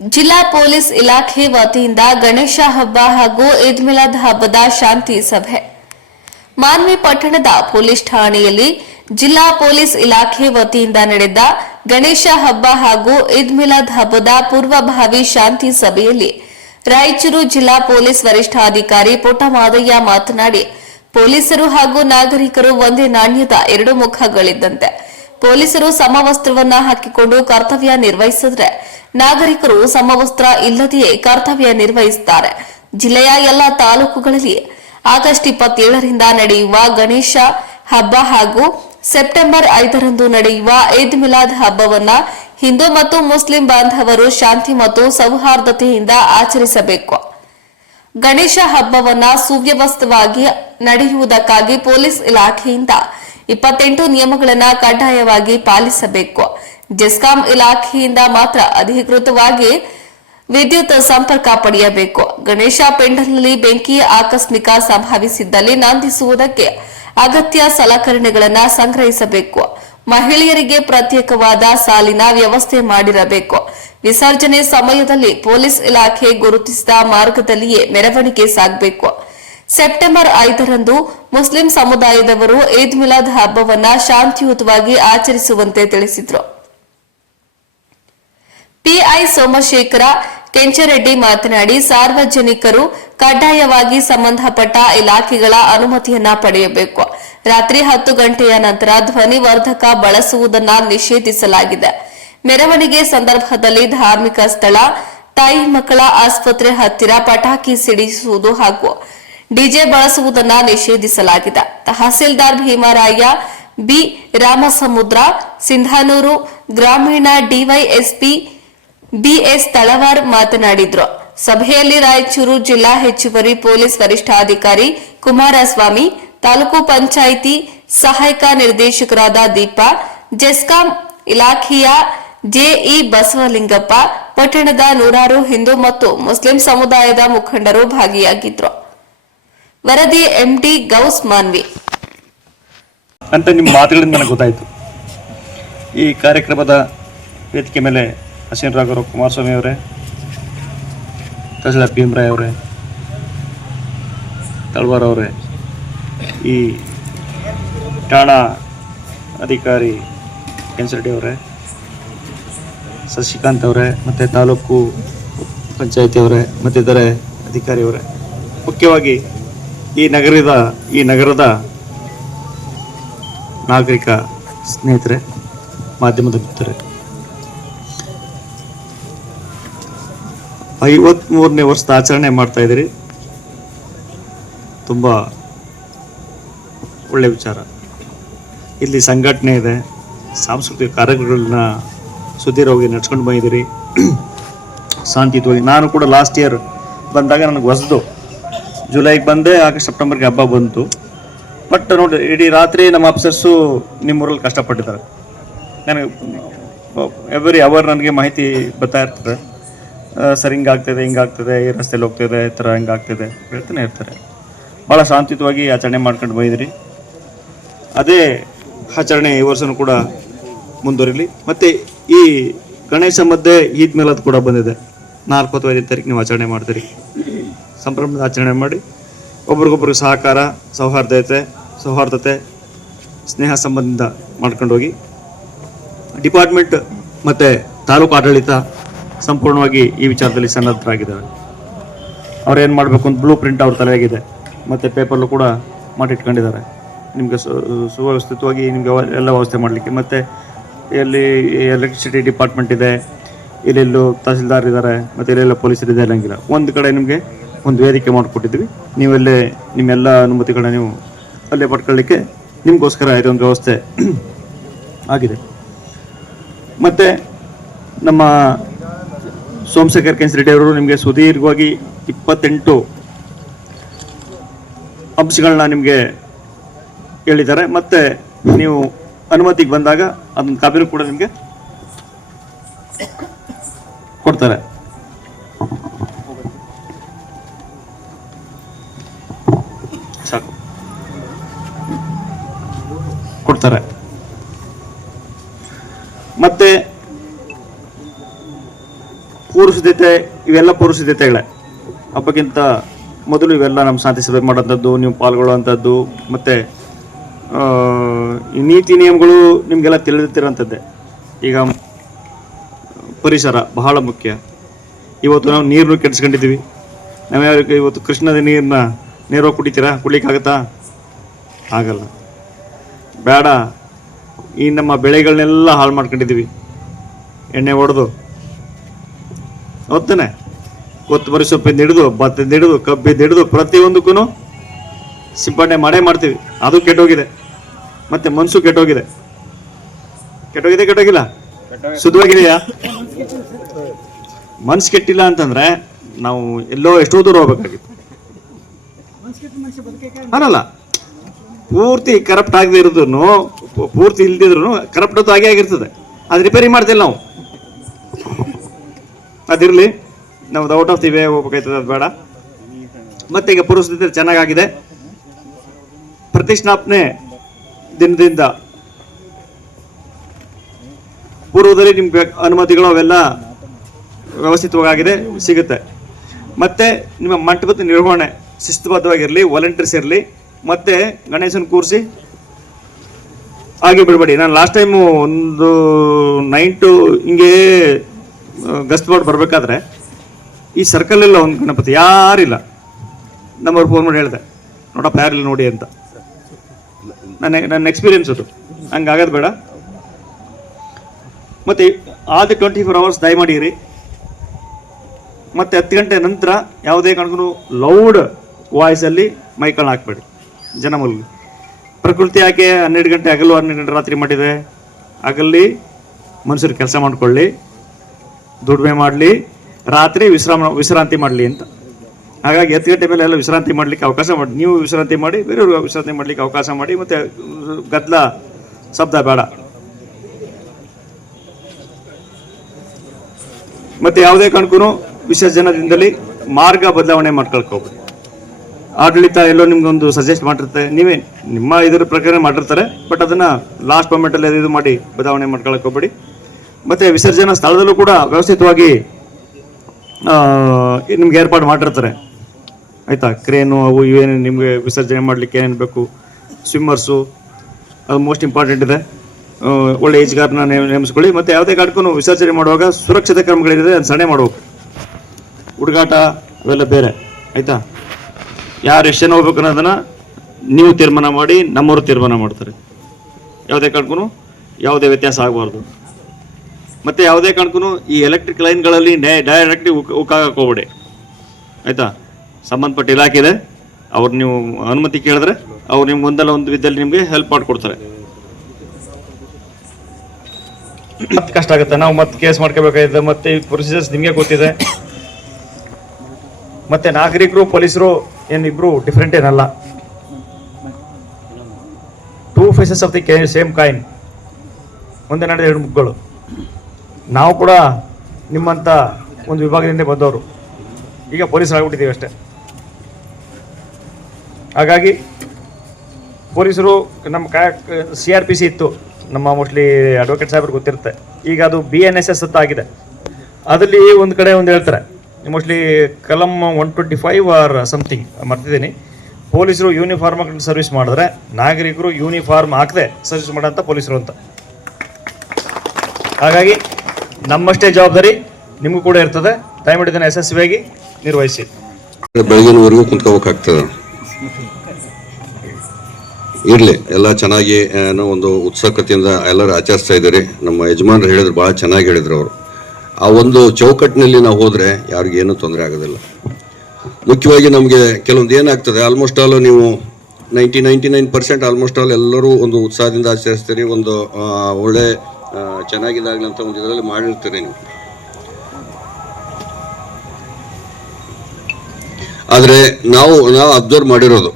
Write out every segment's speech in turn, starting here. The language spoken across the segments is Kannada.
ಜಿಲ್ಲಾ ಪೊಲೀಸ್ ಇಲಾಖೆ ವತಿಯಿಂದ ಗಣೇಶ ಹಬ್ಬ ಹಾಗೂ ಈದ್ ಮಿಲಾದ್ ಹಬ್ಬದ ಶಾಂತಿ ಸಭೆ. ಮಾನ್ವಿ ಪಟ್ಟಣದ ಪೊಲೀಸ್ ಠಾಣೆಯಲ್ಲಿ ಜಿಲ್ಲಾ ಪೊಲೀಸ್ ಇಲಾಖೆ ವತಿಯಿಂದ ನಡೆದ ಗಣೇಶ ಹಬ್ಬ ಹಾಗೂ ಈದ್ ಮಿಲಾದ್ ಹಬ್ಬದ ಪೂರ್ವಭಾವಿ ಶಾಂತಿ ಸಭೆಯಲ್ಲಿ ರಾಯಚೂರು ಜಿಲ್ಲಾ ಪೊಲೀಸ್ ವರಿಷ್ಠಾಧಿಕಾರಿ ಪುಟ್ಟಮಾದಯ್ಯ ಮಾತನಾಡಿ, ಪೊಲೀಸರು ಹಾಗೂ ನಾಗರಿಕರು ಒಂದೇ ನಾಣ್ಯದ ಎರಡು ಮುಖಗಳಿದ್ದಂತೆ ಪೊಲೀಸರು ಸಮವಸ್ತ್ರವನ್ನ ಹಾಕಿಕೊಂಡು ಕರ್ತವ್ಯ ನಿರ್ವಹಿಸಿದ್ರೆ ನಾಗರಿಕರು ಸಮವಸ್ತ್ರ ಇಲ್ಲದೆಯೇ ಕರ್ತವ್ಯ ನಿರ್ವಹಿಸುತ್ತಾರೆ. ಜಿಲ್ಲೆಯ ಎಲ್ಲ ತಾಲೂಕುಗಳಲ್ಲಿ ಆಗಸ್ಟ್ ಇಪ್ಪತ್ತೇಳರಿಂದ ನಡೆಯುವ ಗಣೇಶ ಹಬ್ಬ ಹಾಗೂ ಸೆಪ್ಟೆಂಬರ್ ಐದರಂದು ನಡೆಯುವ ಈದ್ ಮಿಲಾದ್ ಹಬ್ಬವನ್ನ ಹಿಂದೂ ಮತ್ತು ಮುಸ್ಲಿಂ ಬಾಂಧವರು ಶಾಂತಿ ಮತ್ತು ಸೌಹಾರ್ದತೆಯಿಂದ ಆಚರಿಸಬೇಕು. ಗಣೇಶ ಹಬ್ಬವನ್ನ ಸುವ್ಯವಸ್ಥವಾಗಿ ನಡೆಯುವುದಕ್ಕಾಗಿ ಪೊಲೀಸ್ ಇಲಾಖೆಯಿಂದ ಇಪ್ಪತ್ತೆಂಟು ನಿಯಮಗಳನ್ನು ಕಡ್ಡಾಯವಾಗಿ ಪಾಲಿಸಬೇಕು. ಜೆಸ್ಕಾಂ ಇಲಾಖೆಯಿಂದ ಮಾತ್ರ ಅಧಿಕೃತವಾಗಿ ವಿದ್ಯುತ್ ಸಂಪರ್ಕ ಪಡೆಯಬೇಕು. ಗಣೇಶ ಪೆಂಡಲ್ನಲ್ಲಿ ಬೆಂಕಿ ಆಕಸ್ಮಿಕ ಸಂಭವಿಸಿದ್ದಲ್ಲಿ ನಂದಿಸುವುದಕ್ಕೆ ಅಗತ್ಯ ಸಲಕರಣೆಗಳನ್ನು ಸಂಗ್ರಹಿಸಬೇಕು. ಮಹಿಳೆಯರಿಗೆ ಪ್ರತ್ಯೇಕವಾದ ಸಾಲಿನ ವ್ಯವಸ್ಥೆ ಮಾಡಿರಬೇಕು. ವಿಸರ್ಜನೆ ಸಮಯದಲ್ಲಿ ಪೊಲೀಸ್ ಇಲಾಖೆ ಗುರುತಿಸಿದ ಮಾರ್ಗದಲ್ಲಿಯೇ ಮೆರವಣಿಗೆ ಸಾಗಬೇಕು. ಸೆಪ್ಟೆಂಬರ್ ಐದರಂದು ಮುಸ್ಲಿಂ ಸಮುದಾಯದವರು ಈದ್ ಮಿಲಾದ್ ಹಬ್ಬವನ್ನು ಶಾಂತಿಯುತವಾಗಿ ಆಚರಿಸುವಂತೆ ತಿಳಿಸಿದರು. ಪಿಐ ಸೋಮಶೇಖರ ಕೆಂಚರೆಡ್ಡಿ ಮಾತನಾಡಿ ಸಾರ್ವಜನಿಕರು ಕಡ್ಡಾಯವಾಗಿ ಸಂಬಂಧಪಟ್ಟ ಇಲಾಖೆಗಳ ಅನುಮತಿಯನ್ನ ಪಡೆಯಬೇಕು. ರಾತ್ರಿ ಹತ್ತು ಗಂಟೆಯ ನಂತರ ಧ್ವನಿವರ್ಧಕ ಬಳಸುವುದನ್ನ ನಿಷೇಧಿಸಲಾಗಿದೆ. ಮೆರವಣಿಗೆ ಸಂದರ್ಭದಲ್ಲಿ ಧಾರ್ಮಿಕ ಸ್ಥಳ, ತಾಯಿ ಮಕ್ಕಳ ಆಸ್ಪತ್ರೆ ಹತ್ತಿರ ಪಟಾಕಿ ಸಿಡಿಸುವುದು ಹಾಗೂ ಡಿಜೆ ಬಳಸುವುದನ್ನ ನಿಷೇಧಿಸಲಾಗಿದೆ. ತಹಸೀಲ್ದಾರ್ ಭೀಮರಾಯ, ಬಿ ರಾಮಸಮುದ್ರ, ಸಿಂಧಾನೂರು, ಗ್ರಾಮೀಣ ಡಿವೈಎಸ್ಪಿ ಬಿಎಸ್ ತಳವಾರ್ ಮಾತನಾಡಿದ್ರು. ಸಭೆಯಲ್ಲಿ ರಾಯಚೂರು ಜಿಲ್ಲಾ ಹೆಚ್ಚುವರಿ ಪೊಲೀಸ್ ವರಿಷ್ಠಾಧಿಕಾರಿ ಕುಮಾರಸ್ವಾಮಿ, ತಾಲೂಕು ಪಂಚಾಯಿತಿ ಸಹಾಯಕ ನಿರ್ದೇಶಕರಾದ ದೀಪಾ, ಜೆಸ್ಕಾಂ ಇಲಾಖೆಯ ಜೆಇ ಬಸವಲಿಂಗಪ್ಪ, ಪಟ್ಟಣದ ನೂರಾರು ಹಿಂದೂ ಮತ್ತು ಮುಸ್ಲಿಂ ಸಮುದಾಯದ ಮುಖಂಡರು ಭಾಗಿಯಾಗಿದ್ರು. ವರದಿ ಎಂಡಿ ಗೌಸ್ ಮಾನ್ವಿ. ಅಂತ ನಿಮ್ಮ ಮಾತುಗಳಿಂದ ನನಗೆ ಗೊತ್ತಾಯಿತು. ಈ ಕಾರ್ಯಕ್ರಮದ ವೇದಿಕೆ ಮೇಲೆ ಹಸೀನ್ ರಾಘವರು, ಕುಮಾರಸ್ವಾಮಿ ಅವರೇ, ತಹಸೀಲ್ದಾರ್ ಭೀಮರಾಯ್ ಅವರೇ, ತಳ್ವಾರ್ ಅವರೇ, ಈ ಠಾಣಾ ಅಧಿಕಾರಿ ಕೆನ್ಸರೆಡ್ಡಿ ಅವರೇ ಶಶಿಕಾಂತ್ ಅವರೇ, ಮತ್ತು ತಾಲೂಕು ಪಂಚಾಯತಿ ಅವರೇ, ಮತ್ತಿತರೆ ಅಧಿಕಾರಿಯವರೇ ಮುಖ್ಯವಾಗಿ ಈ ನಗರದ ಈ ನಗರದ ನಾಗರಿಕ ಸ್ನೇಹಿತರೆ, ಮಾಧ್ಯಮದ ಮಿತ್ರರೆ. ಐವತ್ಮೂರನೇ ವರ್ಷದ ಆಚರಣೆ ಮಾಡ್ತಾ ಇದ್ದೀರಿ. ತುಂಬ ಒಳ್ಳೆ ವಿಚಾರ. ಇಲ್ಲಿ ಸಂಘಟನೆ ಇದೆ. ಸಾಂಸ್ಕೃತಿಕ ಕಾರ್ಯಕ್ರಮಗಳನ್ನ ಸುದೀರ್ಘವಾಗಿ ನಡ್ಸ್ಕೊಂಡು ಬಂದಿದ್ದೀರಿ. ಶಾಂತಿಯುತವಾಗಿ ನಾನು ಕೂಡ ಲಾಸ್ಟ್ ಇಯರ್ ಬಂದಾಗ ನನಗೆ ಹೊಸದು ಜುಲೈಗೆ ಬಂದೆ ಆಗಸ್ಟ್ ಸೆಪ್ಟೆಂಬರ್ಗೆ ಹಬ್ಬ ಬಂತು. ಬಟ್ ನೋಡಿ, ಇಡೀ ರಾತ್ರಿ ನಮ್ಮ ಆಫೀಸರ್ಸು ನಿಮ್ಮೂರಲ್ಲಿ ಕಷ್ಟಪಟ್ಟಿದ್ದಾರೆ. ನನಗೆ ಎವ್ರಿ ಅವರ್ ನನಗೆ ಮಾಹಿತಿ ಬರ್ತಾ ಇರ್ತದೆ. ಸರ್, ಹಿಂಗಾಗ್ತದೆ ಹಿಂಗಾಗ್ತದೆ, ಈ ರಸ್ತೆಯಲ್ಲಿ ಹೋಗ್ತಿದೆ, ಈ ಥರ ಹಿಂಗಾಗ್ತದೆ ಹೇಳ್ತಾನೆ ಇರ್ತಾರೆ. ಭಾಳ ಶಾಂತಿಯುತವಾಗಿ ಆಚರಣೆ ಮಾಡ್ಕೊಂಡು ಬಂದಿದ್ರಿ. ಅದೇ ಆಚರಣೆ ಈ ವರ್ಷನೂ ಕೂಡ ಮುಂದುವರಿಲಿ. ಮತ್ತು ಈ ಗಣೇಶ ಮಧ್ಯೆ ಈದ್ ಅದು ಕೂಡ ಬಂದಿದೆ. ನಾಲ್ಕು ಅಥವಾ ಐದನೇ ತಾರೀಕು ನೀವು ಆಚರಣೆ ಮಾಡ್ತೀರಿ. ಸಂಭ್ರಮದ ಆಚರಣೆ ಮಾಡಿ. ಒಬ್ರಿಗೊಬ್ರಿಗೆ ಸಹಕಾರ, ಸೌಹಾರ್ದತೆ ಸೌಹಾರ್ದತೆ, ಸ್ನೇಹ ಸಂಬಂಧದಿಂದ ಮಾಡ್ಕೊಂಡೋಗಿ ಡಿಪಾರ್ಟ್ಮೆಂಟ್ ಮತ್ತು ತಾಲೂಕು ಆಡಳಿತ ಸಂಪೂರ್ಣವಾಗಿ ಈ ವಿಚಾರದಲ್ಲಿ ಸನ್ನದ್ಧರಾಗಿದ್ದಾರೆ. ಅವ್ರು ಏನು ಮಾಡಬೇಕು ಅಂತ ಬ್ಲೂ ಪ್ರಿಂಟ್ ಅವ್ರ ತಲೆಯಾಗಿದೆ. ಮತ್ತು ಪೇಪರ್ಲು ಕೂಡ ಮಾಡಿಟ್ಕೊಂಡಿದ್ದಾರೆ. ನಿಮಗೆ ಸುವ್ಯವಸ್ಥಿತವಾಗಿ ನಿಮಗೆ ಎಲ್ಲ ವ್ಯವಸ್ಥೆ ಮಾಡಲಿಕ್ಕೆ. ಮತ್ತು ಇಲ್ಲಿ ಎಲೆಕ್ಟ್ರಿಸಿಟಿ ಡಿಪಾರ್ಟ್ಮೆಂಟ್ ಇದೆ ಇಲ್ಲೆಲ್ಲೂ ತಹಸೀಲ್ದಾರ್ ಇದ್ದಾರೆ ಮತ್ತು ಇಲ್ಲೆಲ್ಲ ಪೊಲೀಸರು ಇದೆ ಅನ್ನಂಗಿಲ್ಲ. ಒಂದು ಕಡೆ ನಿಮಗೆ ಒಂದು ವೇದಿಕೆ ಮಾಡಿಕೊಟ್ಟಿದ್ವಿ ನೀವಲ್ಲೇ ನಿಮ್ಮೆಲ್ಲ ಅನುಮತಿಗಳನ್ನ ನೀವು ಅಲ್ಲೇ ಪಡ್ಕೊಳ್ಳಿಕ್ಕೆ ನಿಮಗೋಸ್ಕರ ಇದೊಂದು ವ್ಯವಸ್ಥೆ ಆಗಿದೆ. ಮತ್ತು ನಮ್ಮ ಸೋಮಶೇಖರ್ ಕೆಂಚರೆಡ್ಡಿ ಅವರು ನಿಮಗೆ ಸುದೀರ್ಘವಾಗಿ ಇಪ್ಪತ್ತೆಂಟು ಅಂಶಗಳನ್ನ ನಿಮಗೆ ಹೇಳಿದ್ದಾರೆ. ಮತ್ತೆ ನೀವು ಅನುಮತಿಗೆ ಬಂದಾಗ ಅದನ್ನ ಕಾಪಿನೂ ಕೂಡ ನಿಮಗೆ ಕೊಡ್ತಾರೆ. ಇವೆಲ್ಲ ಪೂರ್ವ ಸಿದ್ಧತೆಗಳೇ ಹಬ್ಬಕ್ಕಿಂತ ಮೊದಲು ಇವೆಲ್ಲ ನಮ್ಮ ಶಾಂತಿ ಸಭೆ ಮಾಡೋಂಥದ್ದು ನೀವು ಪಾಲ್ಗೊಳ್ಳುವಂಥದ್ದು, ಮತ್ತು ಈ ನೀತಿ ನಿಯಮಗಳು ನಿಮಗೆಲ್ಲ ತಿಳಿದಿರೋಂಥದ್ದೇ ಈಗ ಪರಿಸರ ಬಹಳ ಮುಖ್ಯ. ಇವತ್ತು ನಾವು ನೀರನ್ನು ಕೆಡಿಸ್ಕೊಂಡಿದ್ದೀವಿ. ನಾವ್ಯಾವ ಇವತ್ತು ಕೃಷ್ಣದ ನೀರನ್ನ ನೇರವಾಗಿ ಕುಡಿತೀರಾ? ಕುಡಿಲಿಕ್ಕಾಗತ್ತಾ? ಆಗಲ್ಲ. ಬೇಡ. ಈ ನಮ್ಮ ಬೆಳೆಗಳನ್ನೆಲ್ಲ ಹಾಳು ಮಾಡ್ಕೊಂಡಿದ್ದೀವಿ. ಎಣ್ಣೆ ಹೊಡೆದು. ಹೌದಾನೆ ಕೊತ್ತಂಬರಿ ಸೊಪ್ಪಿಂದ ಹಿಡಿದು ಭತ್ತದಿಂದ ಹಿಡಿದು ಕಬ್ಬಿಂದ ಹಿಡಿದು ಪ್ರತಿಯೊಂದಕ್ಕೂ ಸಿಂಪಡಣೆ ಮಾಡೇ ಮಾಡ್ತೀವಿ. ಅದು ಕೆಟ್ಟೋಗಿದೆ. ಮತ್ತೆ ಮನಸ್ಸು ಕೆಟ್ಟೋಗಿದೆ. ಕೆಟ್ಟೋಗಿದೆ ಕೆಟ್ಟೋಗಿಲ್ಲ? ಶುದ್ಧವಾಗಿದೆಯಾ ಮನ್ಸು ಕೆಟ್ಟಿಲ್ಲ ಅಂತಂದ್ರೆ ನಾವು ಎಲ್ಲೋ ಎಷ್ಟೋ ದೂರ ಹೋಗ್ಬೇಕಾಗಿತ್ತು. ಅಲ್ಲಲ್ಲ ಪೂರ್ತಿ ಕರಪ್ಟ್ ಆಗದೆ ಇರೋದನ್ನು ಪೂರ್ತಿ ಇಲ್ದಿದ್ರು ಕರಪ್ಟ್ ಅದು ಆಗೇ ಆಗಿರ್ತದೆ. ಅದು ರಿಪೇರಿ ಮಾಡ್ತಿಲ್ಲ ನಾವು. ಅದಿರಲಿ. ನಾವು ಔಟ್ ಆಫ್ ದಿ ವೇ ಹೋಗ್ಬೇಕಾಯ್ತದ, ಅದು ಬೇಡ. ಮತ್ತೆ ಈಗ ಪುರಸ್ಕೃತಿ ಚೆನ್ನಾಗಾಗಿದೆ. ಪ್ರತಿಷ್ಠಾಪನೆ ದಿನದಿಂದ ಪೂರ್ವದಲ್ಲಿ ನಿಮ್ಗೆ ಅನುಮತಿಗಳು ಅವೆಲ್ಲ ವ್ಯವಸ್ಥಿತವಾಗಿದೆ, ಸಿಗುತ್ತೆ. ಮತ್ತೆ ನಿಮ್ಮ ಮಂಟಪದ ನಿರ್ವಹಣೆ ಶಿಸ್ತುಬದ್ಧವಾಗಿರಲಿ ವಾಲಂಟಿಯರ್ಸ್ ಇರಲಿ, ಮತ್ತೆ ಗಣೇಶನ ಕೂರಿಸಿ ಹಾಗೆ ಬಿಡಬೇಡಿ. ನಾನು ಲಾಸ್ಟ್ ಟೈಮು ಒಂದು ನೈನ್ ಟು ಹಿಂಗೆ ಗಸ್ಟ್ ಬೋರ್ಡ್ ಬರಬೇಕಾದ್ರೆ ಈ ಸರ್ಕಲ್ ಇಲ್ಲ ಒಂದು ಗಣಪತಿ, ಯಾರಿಲ್ಲ. ನಮ್ಮವ್ರು ಫೋನ್ ಮಾಡಿ ಹೇಳಿದೆ, ನೋಡಪ್ಪ ಯಾರಿಲ್ಲ ನೋಡಿ ಅಂತ. ನನ್ನ ನನ್ನ ಎಕ್ಸ್ಪೀರಿಯನ್ಸ್ ಅದು. ಆಗೋದು ಬೇಡ. ಮತ್ತು ಆದ ಟ್ವೆಂಟಿ ಫೋರ್ ಅವರ್ಸ್ ದಯಮಾಡಿರಿ. ಮತ್ತು ಹತ್ತು ಗಂಟೆ ನಂತರ ಯಾವುದೇ ಕಾರಣಕ್ಕೂ ಲೌಡ್ ವಾಯ್ಸಲ್ಲಿ ಮೈಕಳನ್ನ ಹಾಕ್ಬೇಡಿ. ಜನ ಮಲಗಿ. ಪ್ರಕೃತಿ ಯಾಕೆ ಹನ್ನೆರಡು ಗಂಟೆ ಹಗಲು ಹನ್ನೆರಡು ಗಂಟೆ ರಾತ್ರಿ ಮಾಡಿದೆ? ಹಗಲ್ಲಿ ಮನುಷ್ಯರು ಕೆಲಸ ಮಾಡಿಕೊಳ್ಳಿ, ದುಡಿಮೆ ಮಾಡಲಿ. ರಾತ್ರಿ ವಿಶ್ರಾಮ ವಿಶ್ರಾಂತಿ ಮಾಡಲಿ ಅಂತ. ಹಾಗಾಗಿ ಹತ್ತು ಗಂಟೆ ಮೇಲೆ ಎಲ್ಲ ವಿಶ್ರಾಂತಿ ಮಾಡಲಿಕ್ಕೆ ಅವಕಾಶ ಮಾಡಿ, ನೀವು ವಿಶ್ರಾಂತಿ ಮಾಡಿ, ಬೇರೆಯವ್ರಿಗೆ ವಿಶ್ರಾಂತಿ ಮಾಡಲಿಕ್ಕೆ ಅವಕಾಶ ಮಾಡಿ, ಮತ್ತು ಗದ್ದಲ ಶಬ್ದ ಬೇಡ. ಮತ್ತೆ ಯಾವುದೇ ಕಾರಣಕ್ಕೂ ವಿಸರ್ಜನದಿಂದಲೇ ಮಾರ್ಗ ಬದಲಾವಣೆ ಮಾಡ್ಕೊಳ್ಕೋಬೇಡಿ ಆಡಳಿತ ಎಲ್ಲೋ ನಿಮ್ಗೊಂದು ಸಜೆಸ್ಟ್ ಮಾಡಿರುತ್ತೆ. ನೀವೇ ನಿಮ್ಮ ಇದರ ಪ್ರಕಾರ ಮಾಡಿರ್ತಾರೆ ಬಟ್ ಅದನ್ನ ಲಾಸ್ಟ್ ಮೊಮೆಂಟಲ್ಲಿ ಇದು ಮಾಡಿ ಬದಲಾವಣೆ ಮಾಡ್ಕೊಳಕ್ ಹೋಗ್ಬೇಡಿ. ಮತ್ತೆ ವಿಸರ್ಜನಾ ಸ್ಥಳದಲ್ಲೂ ಕೂಡ ವ್ಯವಸ್ಥಿತವಾಗಿ ನಿಮ್ಗೆ ಏರ್ಪಾಡು ಮಾಡಿರ್ತಾರೆ. ಆಯಿತಾ? ಕ್ರೇನು, ಅವು ಇವೇನು ನಿಮಗೆ ವಿಸರ್ಜನೆ ಮಾಡಲಿಕ್ಕೆ ಏನೇನು ಬೇಕು? ಸ್ವಿಮ್ಮರ್ಸು ಅದು ಮೋಸ್ಟ್ ಇಂಪಾರ್ಟೆಂಟ್ ಇದೆ. ಒಳ್ಳೆ ಏಜ್ಗಾರನ ನೇಮಿಸ್ಕೊಳ್ಳಿ. ಮತ್ತು ಯಾವುದೇ ಕಾರಣಕ್ಕೂ ವಿಸರ್ಜನೆ ಮಾಡುವಾಗ ಸುರಕ್ಷತೆ ಕ್ರಮಗಳಿದೆ ಅದು ಸಣ್ಣ ಮಾಡಬೇಕು ಹುಡುಗಾಟ, ಅವೆಲ್ಲ ಬೇರೆ. ಆಯಿತಾ? ಯಾರು ಎಷ್ಟು ಜನ ಹೋಗ್ಬೇಕು ಅನ್ನೋದನ್ನು ನೀವು ತೀರ್ಮಾನ ಮಾಡಿ, ನಮ್ಮವರು ತೀರ್ಮಾನ ಮಾಡ್ತಾರೆ. ಯಾವುದೇ ಕಾರಣಕ್ಕೂ ಯಾವುದೇ ವ್ಯತ್ಯಾಸ ಆಗಬಾರ್ದು. ಮತ್ತೆ ಯಾವುದೇ ಕಾರಣಕ್ಕೂ ಈ ಎಲೆಕ್ಟ್ರಿಕ್ ಲೈನ್ಗಳಲ್ಲಿ ಡೈರೆಕ್ಟ್ ಉಕ್ಕಾಗಕ್ಕೆ ಹೋಗ್ಬೇಡಿ ಆಯ್ತಾ? ಸಂಬಂಧಪಟ್ಟ ಇಲಾಖೆ ಇದೆ. ಅವ್ರು ನೀವು ಅನುಮತಿ ಕೇಳಿದ್ರೆ ಅವ್ರು ನಿಮ್ಗೆ ಒಂದಲ್ಲ ಒಂದು ವಿದ್ಯಲ್ಲಿ ನಿಮಗೆ ಹೆಲ್ಪ್ ಮಾಡಿಕೊಡ್ತಾರೆ. ಮತ್ತೆ ಕಷ್ಟ ಆಗುತ್ತೆ. ನಾವು ಮತ್ತೆ ಕೇಸ್ ಮಾಡ್ಕೋಬೇಕಾಗಿದೆ. ಮತ್ತೆ ಈ ಪ್ರೊಸೀಜರ್ಸ್ ನಿಮಗೆ ಗೊತ್ತಿದೆ. ಮತ್ತೆ ನಾಗರಿಕರು, ಪೊಲೀಸರು ಏನಿಬ್ರು ಡಿಫ್ರೆಂಟ್ ಏನಲ್ಲ. Two faces of the same coin ಒಂದೇ ನಡೆದ ಎರಡು ಮುಖಗಳು ನಾವು ಕೂಡ ನಿಮ್ಮಂಥ ಒಂದು ವಿಭಾಗದಿಂದ ಬಂದವರು. ಈಗ ಪೊಲೀಸರು ಆಗಿಬಿಟ್ಟಿದ್ದೀವಿ ಅಷ್ಟೇ. ಹಾಗಾಗಿ ಪೊಲೀಸರು ನಮ್ಮ ಕಾ, ಸಿ ಆರ್ ಪಿ ಸಿ ಇತ್ತು. ನಮ್ಮ ಮೋಸ್ಟ್ಲಿ ಅಡ್ವೊಕೇಟ್ ಸಾಹೇಬ್ರಿಗೆ ಗೊತ್ತಿರುತ್ತೆ. ಈಗ ಅದು ಬಿ ಎನ್ ಎಸ್ ಎಸ್ ಅಂತ ಆಗಿದೆ. ಅದರಲ್ಲಿ ಒಂದು ಕಡೆ ಒಂದು ಹೇಳ್ತಾರೆ. ಮೋಸ್ಟ್ಲಿ ಕಲಂ one twenty five or something ಮರ್ತಿದ್ದೀನಿ. ಪೊಲೀಸರು ಯೂನಿಫಾರ್ಮ್ ಸರ್ವಿಸ್ ಮಾಡಿದ್ರೆ ನಾಗರಿಕರು ಯೂನಿಫಾರ್ಮ್ ಹಾಕದೆ ಸರ್ವಿಸ್ ಮಾಡೋಂಥ ಪೊಲೀಸರು ಅಂತ. ಹಾಗಾಗಿ ನಮ್ಮಷ್ಟೇ ಜವಾಬ್ದಾರಿ ನಿಮಗೂ ಕೂಡ ಇರ್ತದೆ. ದಯಮಾಡಿ ಇದನ್ನು ಯಶಸ್ವಿಯಾಗಿ ನಿರ್ವಹಿಸಿ. ಬೆಳಗಿನವರೆಗೂ ಕುಂತ್ಕೋಬೇಕಾಗ್ತದೆ. ಇರಲಿ, ಎಲ್ಲ ಚೆನ್ನಾಗಿ ಏನೋ ಒಂದು ಉತ್ಸುಕತೆಯಿಂದ ಎಲ್ಲರೂ ಆಚರಿಸ್ತಾ ಇದ್ದೀರಿ. ನಮ್ಮ ಯಜಮಾನರು ಹೇಳಿದ್ರು ಭಾಳ ಚೆನ್ನಾಗಿ ಹೇಳಿದ್ರು ಅವರು. ಆ ಒಂದು ಚೌಕಟ್ಟಿನಲ್ಲಿ ನಾವು ಹೋದರೆ ಯಾರಿಗೇನು ತೊಂದರೆ ಆಗೋದಿಲ್ಲ. ಮುಖ್ಯವಾಗಿ ನಮಗೆ ಕೆಲವೊಂದು ಏನಾಗ್ತದೆ ಆಲ್ಮೋಸ್ಟ್ ಆಲ್ ನೀವು ninety ninety nine percent almost all ಎಲ್ಲರೂ ಒಂದು ಉತ್ಸಾಹದಿಂದ ಆಚರಿಸ್ತೀರಿ, ಒಂದು ಒಳ್ಳೆ ಚೆನ್ನಾಗಿದ್ದಾಗಲಿ ಅಂತ ಒಂದು ಇದರಲ್ಲಿ ಮಾಡಿರ್ತೀರಿ ನೀವು. ಆದರೆ ನಾವು ನಾವು ಅಬ್ಸರ್ವ್ ಮಾಡಿರೋದು.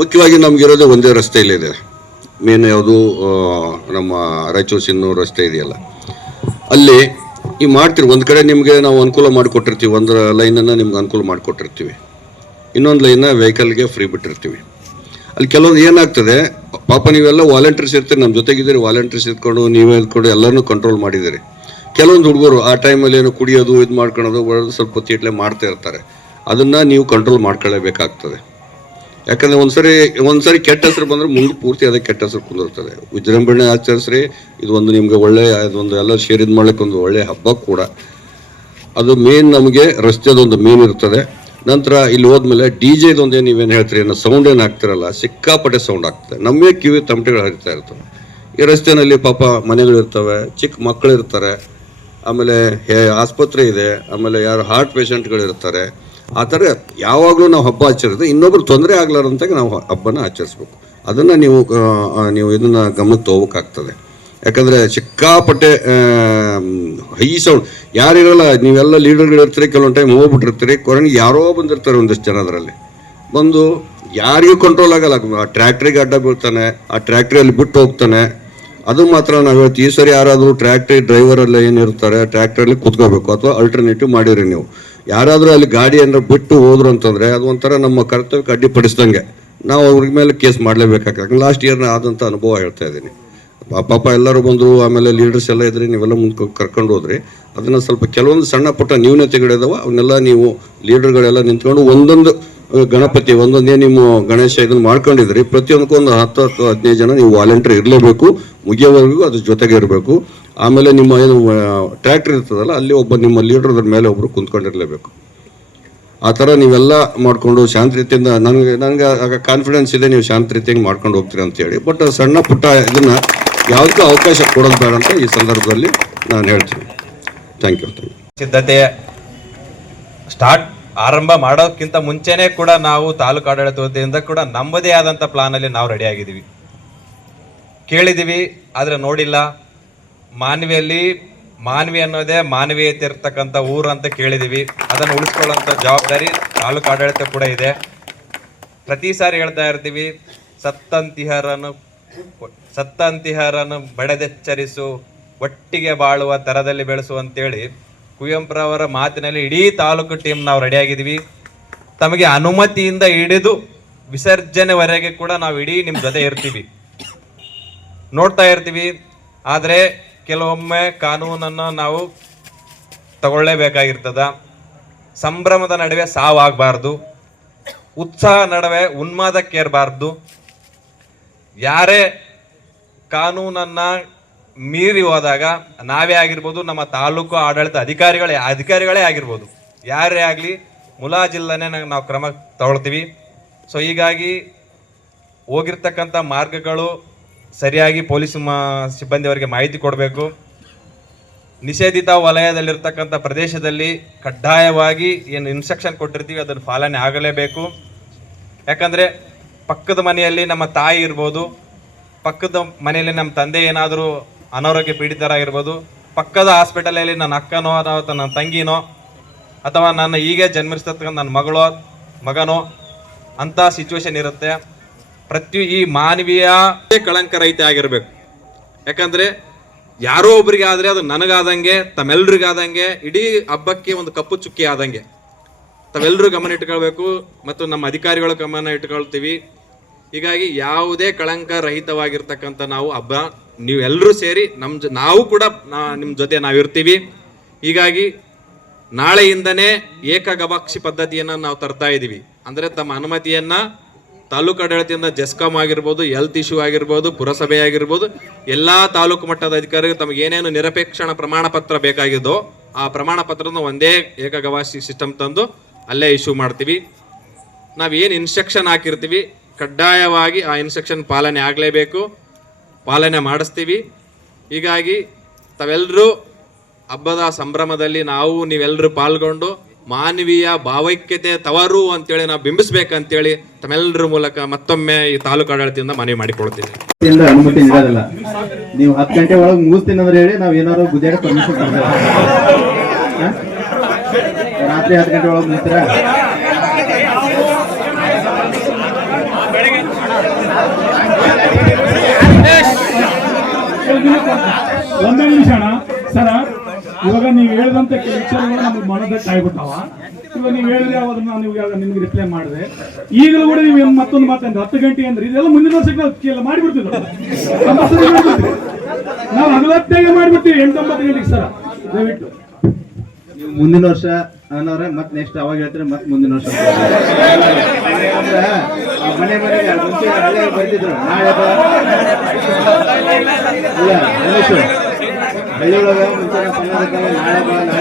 ಮುಖ್ಯವಾಗಿ ನಮಗಿರೋದು ಒಂದೇ ರಸ್ತೆಯಲ್ಲಿದೆ. ಮೇನ್ ಯಾವುದು ನಮ್ಮ ರಾಯಚೂರು ಸಿನ್ನೂರು ರಸ್ತೆ ಇದೆಯಲ್ಲ. ಅಲ್ಲಿ ಈ ಮಾಡ್ತೀರಿ, ಒಂದು ಕಡೆ ನಿಮಗೆ ನಾವು ಅನುಕೂಲ ಮಾಡಿಕೊಟ್ಟಿರ್ತೀವಿ ಒಂದು ಲೈನನ್ನು ನಿಮ್ಗೆ ಅನುಕೂಲ ಮಾಡಿಕೊಟ್ಟಿರ್ತೀವಿ. ಇನ್ನೊಂದು ಲೈನ್ನ ವೆಹಿಕಲ್ಗೆ ಫ್ರೀ ಬಿಟ್ಟಿರ್ತೀವಿ. ಅಲ್ಲಿ ಕೆಲವೊಂದು ಏನಾಗ್ತದೆ ಪಾಪ ನೀವೆಲ್ಲ ವಾಲಂಟಿಯರ್ಸ್ ಇರ್ತೀರಿ ನಮ್ಮ ಜೊತೆಗಿದ್ದೀರಿ ವಾಲಂಟಿಯರ್ಸ್ ಇದ್ಕೊಂಡು ನೀವೇ ಇದ್ಕೊಂಡು ಎಲ್ಲರನ್ನೂ ಕಂಟ್ರೋಲ್ ಮಾಡಿದ್ದೀರಿ. ಕೆಲವೊಂದು ಹುಡುಗರು ಆ ಟೈಮಲ್ಲಿ ಏನು ಕುಡಿಯೋದು, ಇದು ಮಾಡ್ಕೊಳೋದು ಸ್ವಲ್ಪ ತೀಟ್ಲೆ ಮಾಡ್ತಾ ಇರ್ತಾರೆ. ಅದನ್ನು ನೀವು ಕಂಟ್ರೋಲ್ ಮಾಡ್ಕೊಳ್ಳೇಬೇಕಾಗ್ತದೆ ಯಾಕಂದ್ರೆ ಒಂದ್ಸರಿ ಒಂದ್ಸರಿ ಕೆಟ್ಟ ಹೆಸರು ಬಂದ್ರೆ ಮುಂದೆ ಪೂರ್ತಿ ಅದೇ ಕೆಟ್ಟ ಹೆಸರು ಕುಂದಿರ್ತದೆ. ವಿಜೃಂಭಣೆ ಆಚರಿಸ್ರಿ, ಇದು ಒಂದು ನಿಮಗೆ ಒಳ್ಳೆಯ ಇದೊಂದು ಎಲ್ಲ ಶೇರ್ ಇದು ಮಾಡ್ಲಿಕ್ಕೆ ಒಂದು ಒಳ್ಳೆಯ ಹಬ್ಬ ಕೂಡ. ಅದು ಮೇನ್ ನಮಗೆ ರಸ್ತೆದೊಂದು ಮೇನ್ ಇರ್ತದೆ. ನಂತರ ಇಲ್ಲಿ ಹೋದ್ಮೇಲೆ ಡಿ ಜೆದೊಂದೇ ಏನು ನೀವೇನು ಹೇಳ್ತೀರಿ ಅನ್ನೋ ಸೌಂಡ್ ಏನು ಹಾಕ್ತಿರಲ್ಲ ಸಿಕ್ಕಾಪಟ್ಟೆ ಸೌಂಡ್ ಆಗ್ತದೆ. ನಮ್ಮೇ ಕಿವಿ ತಮಟೆಗಳು ಹರಿತಾ ಇರ್ತವೆ ಈ ರಸ್ತೆಯಲ್ಲಿ ಪಾಪ ಮನೆಗಳಿರ್ತವೆ ಚಿಕ್ಕ ಮಕ್ಕಳು ಇರ್ತಾರೆ, ಆಮೇಲೆ ಹೇ- ಆಸ್ಪತ್ರೆ ಇದೆ, ಆಮೇಲೆ ಯಾರು ಹಾರ್ಟ್ ಪೇಷಂಟ್ಗಳು ಇರ್ತಾರೆ. ಆ ಥರ ಯಾವಾಗಲೂ ನಾವು ಹಬ್ಬ ಆಚರಿಸಿದ್ರೆ ಇನ್ನೊಬ್ರು ತೊಂದರೆ ಆಗ್ಲಾರಂತಾಗ ನಾವು ಹಬ್ಬನ ಆಚರಿಸ್ಬೇಕು. ಅದನ್ನು ನೀವು ನೀವು ಇದನ್ನು ಗಮನಕ್ಕೆ ತಗೋಬೇಕಾಗ್ತದೆ. ಯಾಕಂದರೆ ಸಿಕ್ಕಾಪಟ್ಟೆ ಹೈ ಸೌಂಡ್ ಯಾರಿರಲ್ಲ, ನೀವೆಲ್ಲ ಲೀಡರ್ಗಳು ಇರ್ತೀರಿ, ಕೆಲವೊಂದು ಟೈಮ್ ಹೋಗ್ಬಿಟ್ಟಿರ್ತೀರಿ, ಕೊನೆಗೆ ಯಾರೋ ಬಂದಿರ್ತಾರೆ ಒಂದಷ್ಟು ಜನ ಅದರಲ್ಲಿ. ಬಂದು ಯಾರಿಗೂ ಕಂಟ್ರೋಲ್ ಆಗಲ್ಲ. ಆ ಟ್ರ್ಯಾಕ್ಟ್ರಿಗೆ ಅಡ್ಡ ಬೀಳ್ತಾನೆ, ಆ ಟ್ರ್ಯಾಕ್ಟ್ರಿಯಲ್ಲಿ ಬಿಟ್ಟು ಹೋಗ್ತಾನೆ. ಅದು ಮಾತ್ರ ನಾವು ಹೇಳ್ತೀವಿ, ಈ ಸರಿ ಯಾರಾದರೂ ಟ್ರ್ಯಾಕ್ಟ್ರಿ ಡ್ರೈವರ್ ಎಲ್ಲ ಏನಿರ್ತಾರೆ ಟ್ರ್ಯಾಕ್ಟ್ರಲ್ಲಿ ಕುತ್ಕೋಬೇಕು, ಅಥವಾ ಅಲ್ಟರ್ನೇಟಿವ್ ಮಾಡಿರಿ ನೀವು. ಯಾರಾದರೂ ಅಲ್ಲಿ ಗಾಡಿ ಏನಾರು ಬಿಟ್ಟು ಹೋದ್ರು ಅಂತಂದರೆ, ಅದು ಒಂಥರ ನಮ್ಮ ಕರ್ತವ್ಯಕ್ಕೆ ಅಡ್ಡಿಪಡಿಸ್ದಂಗೆ. ನಾವು ಅವ್ರ ಮೇಲೆ ಕೇಸ್ ಮಾಡಲೇಬೇಕಾಗ್ತದೆ. ಲಾಸ್ಟ್ ಇಯರ್ನ ಆದಂಥ ಅನುಭವ ಹೇಳ್ತಾ ಇದ್ದೀನಿ. ಪಾಪ ಎಲ್ಲರೂ ಬಂದರು ಆಮೇಲೆ ಲೀಡರ್ಸ್ ಎಲ್ಲ ಇದ್ದರೆ ನೀವೆಲ್ಲ ಮುಂದೆ ಕರ್ಕೊಂಡು ಹೋದ್ರಿ ಅದನ್ನು ಸ್ವಲ್ಪ ಕೆಲವೊಂದು ಸಣ್ಣ ಪುಟ್ಟ ನ್ಯೂನತೆಗಳಿದಾವೆ ಅವನ್ನೆಲ್ಲ ನೀವು ಲೀಡರ್ಗಳೆಲ್ಲ ನಿಂತ್ಕೊಂಡು ಒಂದೊಂದು ಗಣಪತಿ, ಒಂದೊಂದೇ ನಿಮ್ಮ ಗಣೇಶ ಇದನ್ನು ಮಾಡ್ಕೊಂಡಿದ್ರಿ, ಪ್ರತಿಯೊಂದಕ್ಕೂ ಒಂದು ಹತ್ತು ಹತ್ತು ಹದಿನೈದು ಜನ ನೀವು ವಾಲಂಟಿಯರ್ ಇರಲೇಬೇಕು, ಮುಗಿಯೋವರೆಗೂ ಅದ್ರ ಜೊತೆಗೆ ಇರಬೇಕು. ಆಮೇಲೆ ನಿಮ್ಮ ಏನು ಟ್ರ್ಯಾಕ್ಟರ್ ಇರ್ತದಲ್ಲ, ಅಲ್ಲಿ ಒಬ್ಬ ನಿಮ್ಮ ಲೀಡರ್ ಅದ್ರ ಮೇಲೆ ಒಬ್ಬರು ಕುಂತ್ಕೊಂಡಿರಲೇಬೇಕು. ಆ ಥರ ನೀವೆಲ್ಲ ಮಾಡಿಕೊಂಡು ಶಾಂತ ರೀತಿಯಿಂದ, ನನಗೆ ನನಗೆ ಆಗ ಕಾನ್ಫಿಡೆನ್ಸ್ ಇದೆ ನೀವು ಶಾಂತ ರೀತಿಯಾಗಿ ಮಾಡ್ಕೊಂಡು ಹೋಗ್ತೀರಿ ಅಂತೇಳಿ ಬಟ್ ಸಣ್ಣ ಪುಟ್ಟ ಇದನ್ನು ಯಾವುದಕ್ಕೂ ಅವಕಾಶ ಕೊಡೋದು ಬೇಡ ಅಂತ ಈ ಸಂದರ್ಭದಲ್ಲಿ ನಾನು ಹೇಳ್ತೀನಿ. ಥ್ಯಾಂಕ್ ಯು ಸಿದ್ಧತೆ ಸ್ಟಾರ್ಟ್ ಆರಂಭ ಮಾಡೋಕ್ಕಿಂತ ಮುಂಚೆನೇ ಕೂಡ ನಾವು ತಾಲೂಕು ಆಡಳಿತ ವತಿಯಿಂದ ಕೂಡ ನಮ್ಮದೇ ಆದಂಥ ಪ್ಲಾನಲ್ಲಿ ನಾವು ರೆಡಿ ಆಗಿದ್ದೀವಿ. ಕೇಳಿದ್ದೀವಿ, ಆದರೆ ನೋಡಿಲ್ಲ. ಮಾನವಿಯಲ್ಲಿ, ಮಾನವಿ ಅನ್ನೋದೇ ಮಾನವೀಯತೆ ಇರ್ತಕ್ಕಂಥ ಊರು ಅಂತ ಕೇಳಿದ್ದೀವಿ. ಅದನ್ನು ಉಳಿಸ್ಕೊಳ್ಳೋಂಥ ಜವಾಬ್ದಾರಿ ತಾಲೂಕು ಆಡಳಿತ ಕೂಡ ಇದೆ. ಪ್ರತಿ ಸಾರಿ ಹೇಳ್ತಾ ಇರ್ತೀವಿ ಸತ್ತಂತಿಹರನ್ನು ಸತ್ತಂತಿಹರನ್ನು ಬಡದೆಚ್ಚರಿಸು, ಒಟ್ಟಿಗೆ ಬಾಳುವ ತರದಲ್ಲಿ ಬೆಳೆಸು ಅಂತೇಳಿ ಕುವೆಂಪುರವರ ಮಾತಿನಲ್ಲಿ ಇಡೀ ತಾಲೂಕು ಟೀಮ್ ನಾವು ರೆಡಿ ಆಗಿದ್ದೀವಿ ತಮಗೆ ಅನುಮತಿಯಿಂದ ಹಿಡಿದು ವಿಸರ್ಜನೆವರೆಗೆ ಕೂಡ ನಾವು ಇಡೀ ನಿಮ್ಮ ಜೊತೆ ಇರ್ತೀವಿ. ನೋಡ್ತಾ ಇರ್ತೀವಿ. ಆದರೆ ಕೆಲವೊಮ್ಮೆ ಕಾನೂನನ್ನು ನಾವು ತಗೊಳ್ಳೇಬೇಕಾಗಿರ್ತದ. ಸಂಭ್ರಮದ ನಡುವೆ ಸಾವಾಗಬಾರ್ದು. ಉತ್ಸಾಹ ನಡುವೆ ಉನ್ಮಾದಕ್ಕೇರಬಾರ್ದು. ಯಾರೇ ಕಾನೂನನ್ನ ಮೀರಿ ಹೋದಾಗ ನಾವೇ ಆಗಿರ್ಬೋದು, ನಮ್ಮ ತಾಲೂಕು ಆಡಳಿತ ಅಧಿಕಾರಿಗಳೇ ಅಧಿಕಾರಿಗಳೇ ಆಗಿರ್ಬೋದು. ಯಾರೇ ಆಗಲಿ ಮುಲಾಜಿಲ್ಲನೆ ನಾವು ಕ್ರಮ ತಗೊಳ್ತೀವಿ. ಸೊ ಹೀಗಾಗಿ ಹೋಗಿರ್ತಕ್ಕಂಥ ಮಾರ್ಗಗಳು ಸರಿಯಾಗಿ ಪೊಲೀಸ್ ಮಾ, ಸಿಬ್ಬಂದಿಯವರಿಗೆ ಮಾಹಿತಿ ಕೊಡಬೇಕು. ನಿಷೇಧಿತ ವಲಯದಲ್ಲಿರ್ತಕ್ಕಂಥ ಪ್ರದೇಶದಲ್ಲಿ ಕಡ್ಡಾಯವಾಗಿ ಏನು ಇನ್ಸ್ಟ್ರಕ್ಷನ್ ಕೊಟ್ಟಿರ್ತೀವಿ, ಅದನ್ನು ಪಾಲನೆ ಆಗಲೇಬೇಕು. ಯಾಕಂದರೆ ಪಕ್ಕದ ಮನೆಯಲ್ಲಿ ನಮ್ಮ ತಾಯಿ ಇರ್ಬೋದು, ಪಕ್ಕದ ಮನೆಯಲ್ಲಿ ನಮ್ಮ ತಂದೆ ಏನಾದರೂ ಅನಾರೋಗ್ಯ ಪೀಡಿತರಾಗಿರ್ಬೋದು ಪಕ್ಕದ ಹಾಸ್ಪಿಟಲಲ್ಲಿ ನನ್ನ ಅಕ್ಕನೋ ಅಥವಾ ನನ್ನ ತಂಗಿನೋ ಅಥವಾ ನನ್ನ ಹೀಗೆ ಜನ್ಮಿಸ್ತಕ್ಕಂಥ ನನ್ನ ಮಗಳೋ, ಮಗನೋ ಅಂಥ ಸಿಚುವೇಶನ್ ಇರುತ್ತೆ. ಪ್ರತಿ ಈ ಮಾನವೀಯ ಕಳಂಕ ರಹಿತ ಆಗಿರಬೇಕು. ಯಾಕಂದ್ರೆ ಯಾರೋ ಒಬ್ರಿಗೆ ಆದರೆ ಅದು ನನಗಾದಂಗೆ ತಮ್ಮೆಲ್ಲರಿಗಾದಂಗೆ ಇಡೀ ಹಬ್ಬಕ್ಕೆ ಒಂದು ಕಪ್ಪು ಚುಕ್ಕಿ ಆದಂಗೆ. ತಾವೆಲ್ಲರೂ ಗಮನ ಇಟ್ಕೊಳ್ಬೇಕು ಮತ್ತು ನಮ್ಮ ಅಧಿಕಾರಿಗಳು ಗಮನ ಇಟ್ಕೊಳ್ತೀವಿ. ಹೀಗಾಗಿ ಯಾವುದೇ ಕಳಂಕ ರಹಿತವಾಗಿರ್ತಕ್ಕಂಥ ನಾವು ಹಬ್ಬ ನೀವೆಲ್ಲರೂ ಸೇರಿ ನಮ್ಮ ನಾವು ಕೂಡ ನಿಮ್ಮ ಜೊತೆ ನಾವಿರ್ತೀವಿ. ಹೀಗಾಗಿ ನಾಳೆಯಿಂದನೇ ಏಕಗವಾಕ್ಷಿ ಪದ್ಧತಿಯನ್ನು ನಾವು ತರ್ತಾ ಇದ್ದೀವಿ ಅಂದರೆ ತಮ್ಮ ಅನುಮತಿಯನ್ನು ತಾಲೂಕು ಆಡಳಿತದಿಂದ ಜೆಸ್ಕಾಂ ಆಗಿರ್ಬೋದು, ಹೆಲ್ತ್ ಇಶ್ಯೂ ಆಗಿರ್ಬೋದು, ಪುರಸಭೆ ಆಗಿರ್ಬೋದು, ಎಲ್ಲ ತಾಲೂಕು ಮಟ್ಟದ ಅಧಿಕಾರಿಗಳು ತಮಗೆ ಏನೇನು ನಿರಪೇಕ್ಷಣ ಪ್ರಮಾಣ ಪತ್ರ ಬೇಕಾಗಿದ್ದೋ ಆ ಪ್ರಮಾಣ ಪತ್ರನ ಒಂದೇ ಏಕಗವಾಕ್ಷಿ ಸಿಸ್ಟಮ್ ತಂದು ಅಲ್ಲೇ ಇಶ್ಯೂ ಮಾಡ್ತೀವಿ. ಏನು ಇನ್ಸ್ಟ್ರಕ್ಷನ್ ಹಾಕಿರ್ತೀವಿ, ಕಡ್ಡಾಯವಾಗಿ ಆ ಇನ್ಸ್ಟ್ರಕ್ಷನ್ ಪಾಲನೆ ಆಗಲೇಬೇಕು, ಪಾಲನೆ ಮಾಡಿಸ್ತೀವಿ. ಹೀಗಾಗಿ ತಾವೆಲ್ಲರೂ ಹಬ್ಬದ ಸಂಭ್ರಮದಲ್ಲಿ ನಾವು ನೀವೆಲ್ಲರೂ ಪಾಲ್ಗೊಂಡು ಮಾನವೀಯ ಭಾವೈಕ್ಯತೆ ತವರು ಅಂತೇಳಿ ನಾವು ಬಿಂಬಿಸ್ಬೇಕಂತೇಳಿ ತಮ್ಮೆಲ್ಲರ ಮೂಲಕ ಮತ್ತೊಮ್ಮೆ ಈ ತಾಲೂಕು ಆಡಳಿತದಿಂದ ಮನವಿ ಮಾಡಿಕೊಳ್ತೀವಿ ಅನುಮತಿ ನೀವು ಹತ್ತು ಗಂಟೆ ಒಳಗೆ ಮುಗಿಸ್ತೀನಿ ಅಂದ್ರೆ ಹೇಳಿ ನಾವು ಏನಾದ್ರು ಪರ್ಮಿಷನ್? ರಾತ್ರಿ ಹತ್ತು ಗಂಟೆ ಒಳಗೆ ಮುಗಿಸ್ತೀರಾ ಒಂದೇ ನಿಮಿಷ ಅಣ್ಣ. ಸರ ಇವಾಗ ನೀವು ಹೇಳಿದಂತ ಕೆಲವು ವಿಚಾರಗಳು ನಮಗೆ ಮಾಡೋದಕ್ಕೆ ಆಗ್ಬಿಟ್ಟಾವ ಇವಾಗ ನೀವು ಹೇಳಿದ್ರೆ ಅವಾಗ ನಾನು ಇವಾಗ ನಿಮ್ಗೆ ರಿಪ್ಲೈ ಮಾಡಿದೆ. ಈಗಲೂ ಕೂಡ ನೀವು ಏನ್ ಮತ್ತೊಂದು ಮಾತಂದ್ರೆ ಹತ್ತು ಗಂಟೆ ಅಂದ್ರೆ ಇದೆಲ್ಲ ಮುಂದಿನ ವರ್ಷಕ್ಕೆ ಮಾಡಿಬಿಡ್ತಿದ್ರು ನಾವು. ನಾವು ಹಗಲತ್ತಾಗೆ ಮಾಡಿಬಿಡ್ತೀವಿ ಎಂಟೊಂಬತ್ತು ಗಂಟೆಗೆ ಸರ. ದಯವಿಟ್ಟು. ನೀವು ಮುಂದಿನ ವರ್ಷ ಅನ್ನೋರೆ ಮತ್ತೆ ನೆಕ್ಸ್ಟ್ ಅವಾಗ ಹೇಳ್ತಾರೆ ಮತ್ತೆ ಮುಂದಿನ ವರ್ಷ ಮನೆ ಮನೆಗೆ ಮುಂಚೆ ಬರ್ತಿದ್ರು ನಾಳೆ ಬಾ ಅಲ್ಲ ರಮೇಶ್ ಹಳ್ಳಿ ಒಳಗ ಮುಂಚೆ ನಾಳೆ ಬಾ ನಾಳೆ